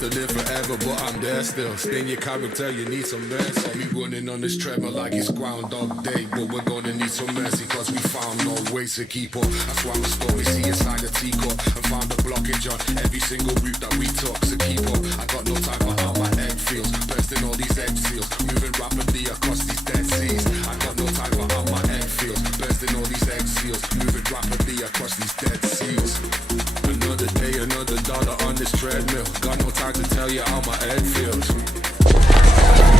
To live forever, but I'm there still. Stain your character, you need some mercy. Saw me running on this treadmill like it's Groundhog Day, but we're gonna need some mercy, cause we found no ways to keep up. That's why my story see inside a teacup and found a blockage on every single route that we took to keep up. I got no time for how my head feels, bursting all these egg seals, moving rapidly across these dead seas. I got no time for how my head feels, bursting all these egg seals, moving rapidly across these dead seas. Another day, another dollar on this treadmill. Got no time to tell you how my head feels.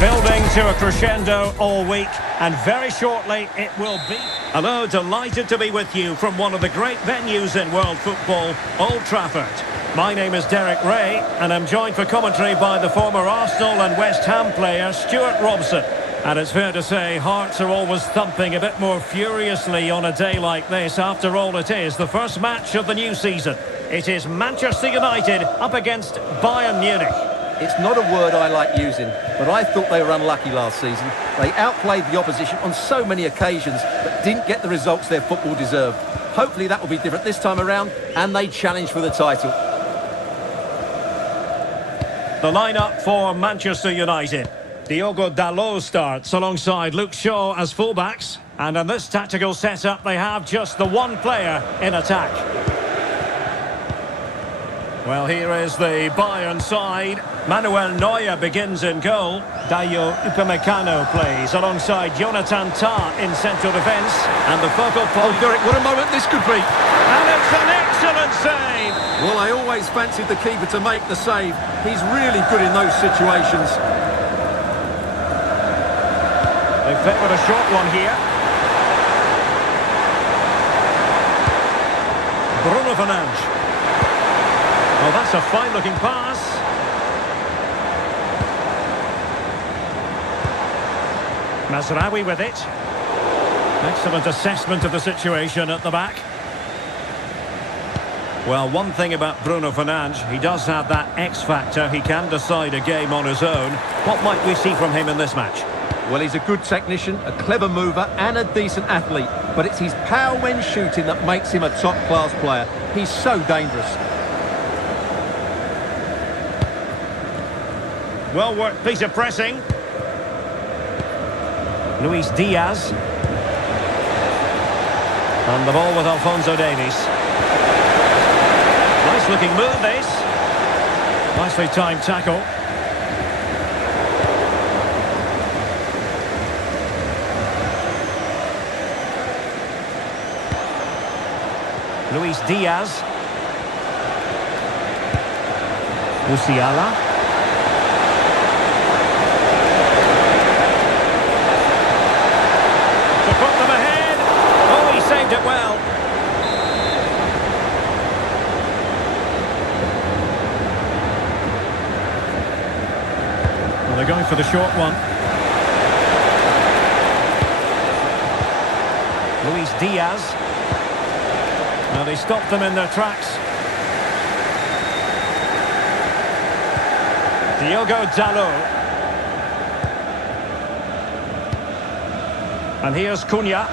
Building to a crescendo all week, and very shortly it will be. Hello, delighted to be with you from one of the great venues in world football, Old Trafford. My name is Derek Ray, and I'm joined for commentary by the former Arsenal and West Ham player Stuart Robson. And it's fair to say hearts are always thumping a bit more furiously on a day like this. After all, it is the first match of the new season. It is Manchester United up against Bayern Munich. It's not a word I like using, but I thought they were unlucky last season. They outplayed the opposition on so many occasions, but didn't get the results their football deserved. Hopefully that will be different this time around, and they challenge for the title. The lineup for Manchester United. Diogo Dalot starts alongside Luke Shaw as fullbacks. And in this tactical setup, they have just the one player in attack. Well, here is the Bayern side. Manuel Neuer begins in goal. Dayo Upamecano plays alongside Jonathan Tah in central defence. And the focal point... Oh, Derek, what a moment this could be. And it's an excellent save. Well, I always fancied the keeper to make the save. He's really good in those situations. They favoured a short one here. Bruno Fernandes. Oh, that's a fine-looking pass. Mazraoui with it. Excellent assessment of the situation at the back. Well, one thing about Bruno Fernandes, he does have that X-factor. He can decide a game on his own. What might we see from him in this match? Well, he's a good technician, a clever mover and a decent athlete. But it's his power when shooting that makes him a top-class player. He's so dangerous. Well worked piece of pressing. Luis Diaz. And the ball with Alphonso Davies. Nice looking move this. Nicely timed tackle. Luis Diaz. Musiala. Put them ahead. Oh, he saved it well. Well, they're going for the short one. Luis Diaz. Now they stopped them in their tracks. Diogo Dalot. And here's Cunha.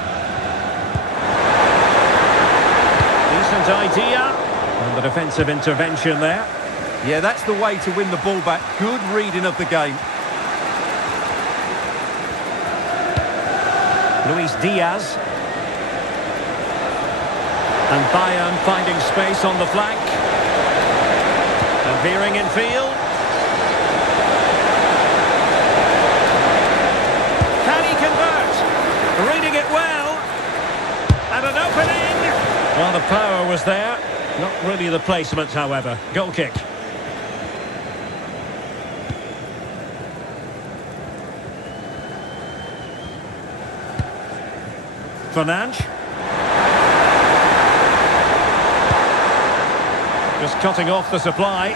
Decent idea. And the defensive intervention there. Yeah, that's the way to win the ball back. Good reading of the game. Luis Diaz. And Bayern finding space on the flank. And veering in field. Can he convert? Reading it well. And an opening. Well, the power was there. Not really the placement, however. Goal kick. Fernandes. Just cutting off the supply.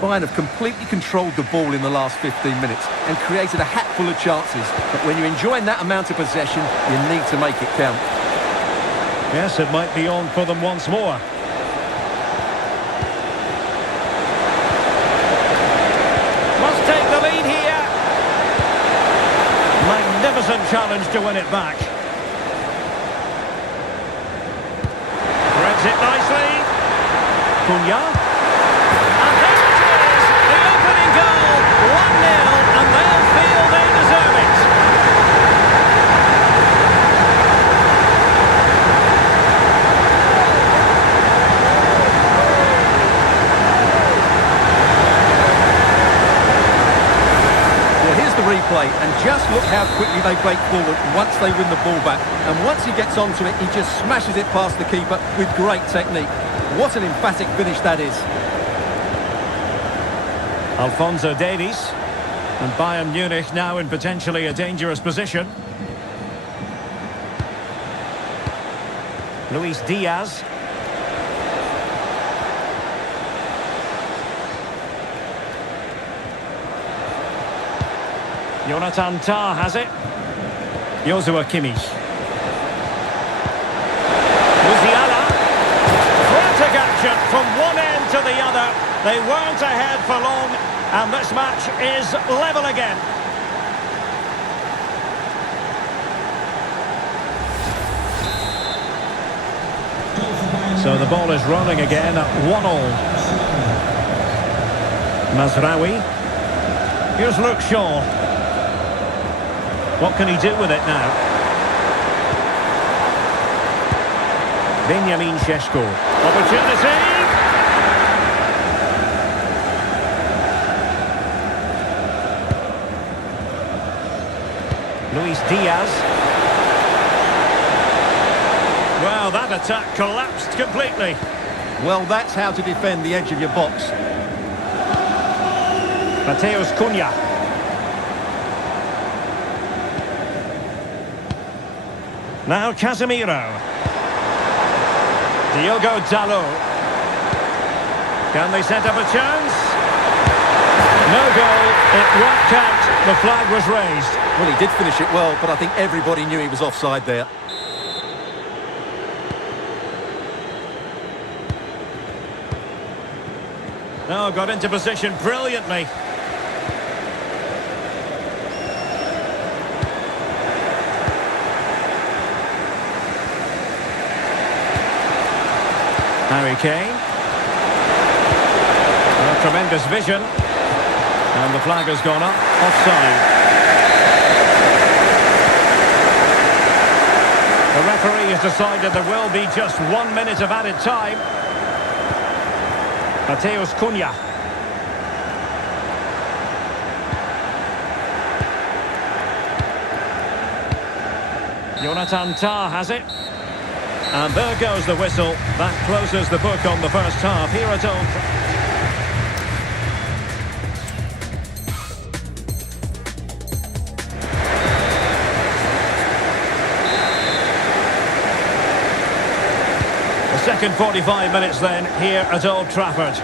Bayern have completely controlled the ball in the last 15 minutes and created a hatful of chances. But when you're enjoying that amount of possession, you need to make it count. Yes, it might be on for them once more. Must take the lead here. Magnificent challenge to win it back. Threads it nicely. Cunha. And there it is, the opening goal. 1-0, and they'll feel they deserve it. Replay, and just look how quickly they break forward once they win the ball back, and once he gets onto it he just smashes it past the keeper with great technique. What an emphatic finish that is. Alphonso Davies, and Bayern Munich now in potentially a dangerous position. Luis Diaz. Jonathan Tah has it. Joshua Kimmich. Musiala. Frantic action from one end to the other. They weren't ahead for long, and this match is level again. So the ball is rolling again at 1-1. Mazraoui. Here's Luke Shaw. What can he do with it now? Benjamin Šeško. Opportunity! Luis Diaz. Well, that attack collapsed completely. Well, that's how to defend the edge of your box. Matheus Cunha. Now Casemiro. Diogo Dalot. Can they set up a chance? No goal. It won't count. The flag was raised. Well, he did finish it well, but I think everybody knew he was offside there. No, got into position brilliantly. Harry Kane. A tremendous vision. And the flag has gone up. Offside. The referee has decided there will be just 1 minute of added time. Matheus Cunha. Jonathan Tah has it. And there goes the whistle. That closes the book on the first half here at Old Trafford. The second 45 minutes then here at Old Trafford.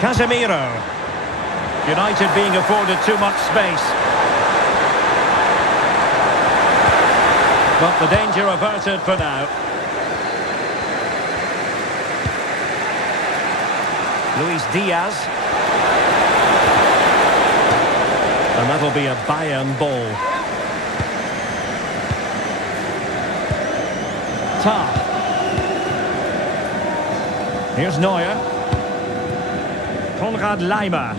Casemiro. United being afforded too much space. But the danger averted for now. Luis Diaz. And that'll be a Bayern ball. Tah. Here's Neuer. Konrad Laimer.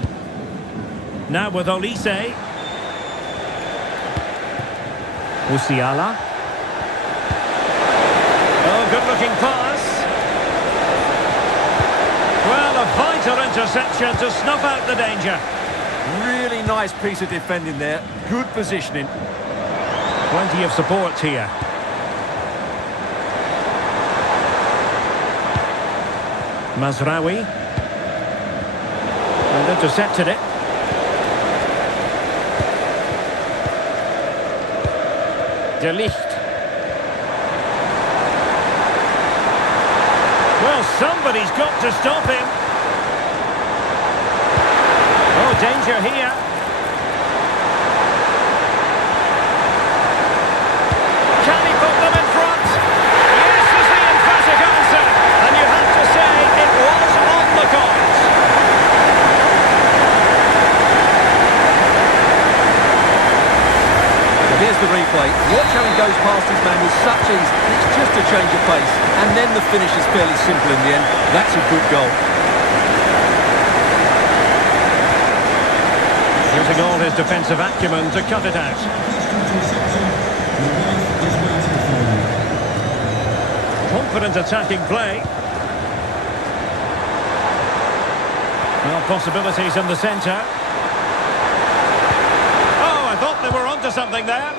Now with Olise. Musiala. Oh, good-looking pass. Well, a vital interception to snuff out the danger. Really nice piece of defending there. Good positioning. Plenty of support here. Mazraoui. And intercepted it. De Ligt. Well, somebody's got to stop him. Oh, danger here. goes past his man with such ease. It's just a change of pace. And then the finish is fairly simple in the end. That's a good goal. Using all his defensive acumen to cut it out. Confident attacking play. Well, possibilities in the centre. Oh, I thought they were onto something there.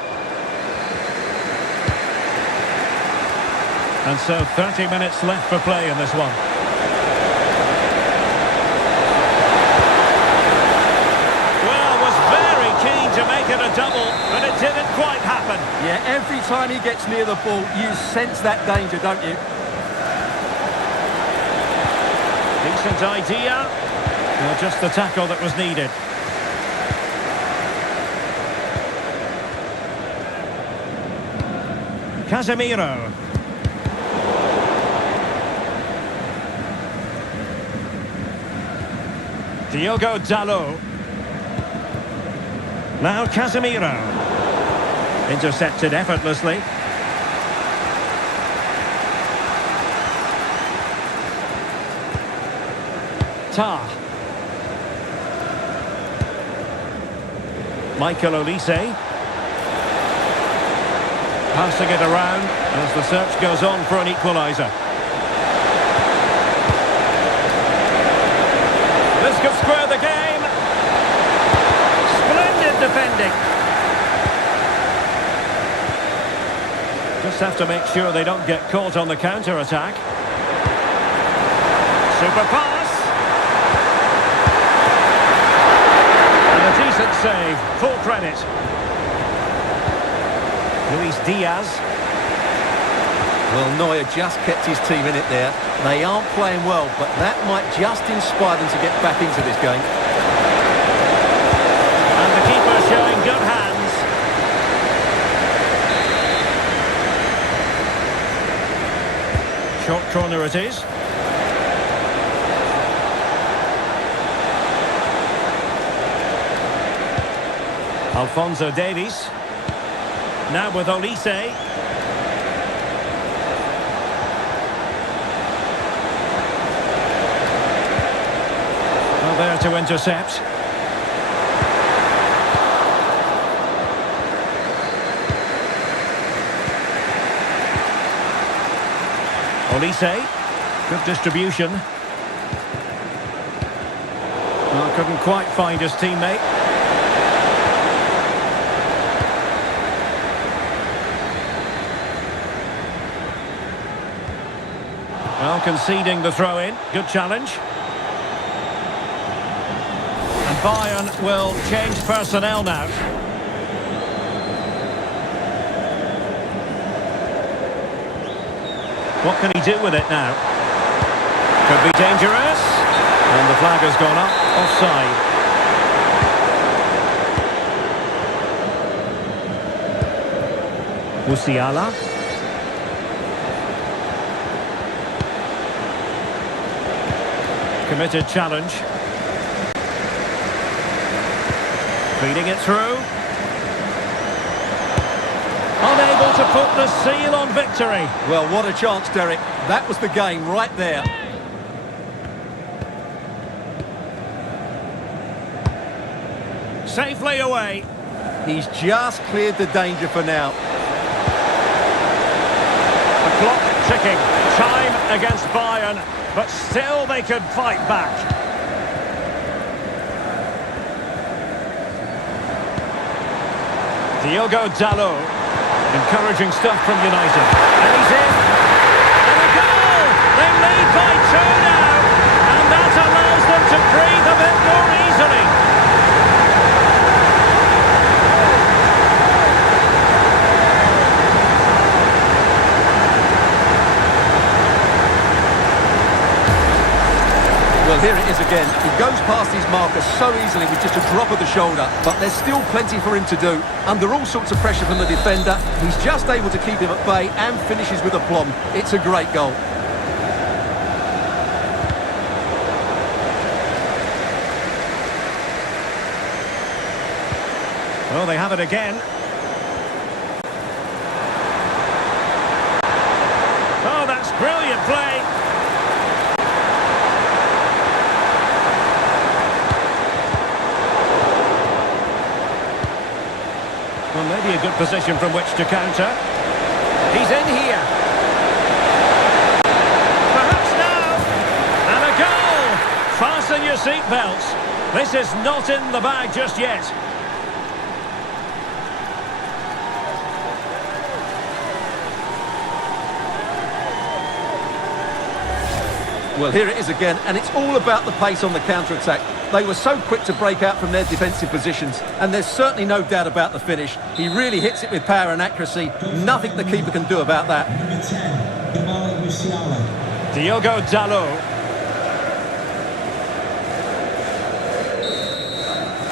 And so 30 minutes left for play in this one. To make it a double, but it didn't quite happen. Yeah, every time he gets near the ball, you sense that danger, don't you? Decent idea. Well, just the tackle that was needed. Casemiro. Diogo Dalot. Now Casemiro. Intercepted effortlessly. Tah. Michael Olise. Passing it around as the search goes on for an equaliser. This could square the game. Defending. Just have to make sure they don't get caught on the counter-attack. Super pass. And a decent save. Full credit. Luis Diaz. Well, Neuer just kept his team in it there. They aren't playing well, but that might just inspire them to get back into this game. Showing good hands. Short corner it is. Alphonso Davies. Now with Olise. Well, there to intercept. Olise, good distribution. Well, couldn't quite find his teammate. Well, conceding the throw-in. Good challenge. And Bayern will change personnel now. What can he do with it now? Could be dangerous. And the flag has gone up. Offside. Musiala. Committed challenge. Feeding it through. Unable to put the seal on victory. Well, what a chance, Derek. That was the game right there. Safely away. He's just cleared the danger for now. The clock ticking. Time against Bayern, but still they could fight back. Diogo Dalot. Encouraging stuff from United. And he's in. And a goal! They lead by 2 now. And that allows them to breathe a bit more easily. Well, here it is again. He goes past his marker so easily with just a drop of the shoulder, but there's still plenty for him to do. Under all sorts of pressure from the defender, he's just able to keep him at bay and finishes with aplomb. It's a great goal. Well, they have it again. good position from which to counter. He's in here. Perhaps now. And a goal. Fasten your seatbelts. This is not in the bag just yet. Well, here it is again, and it's all about the pace on the counter-attack. They were so quick to break out from their defensive positions, and there's certainly no doubt about the finish. He really hits it with power and accuracy. Nothing the keeper can do about that. Diogo Dalot.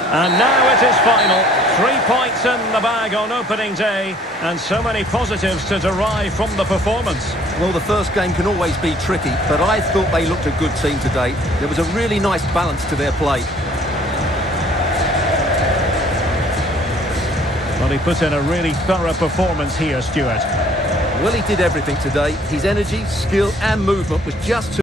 And now it is final. 3 points in the bag on opening day, and so many positives to derive from the performance. Well, the first game can always be tricky, but I thought they looked a good team today. There was a really nice balance to their play. Well, he put in a really thorough performance here, Stuart. Well, he did everything today. His energy, skill and movement was just too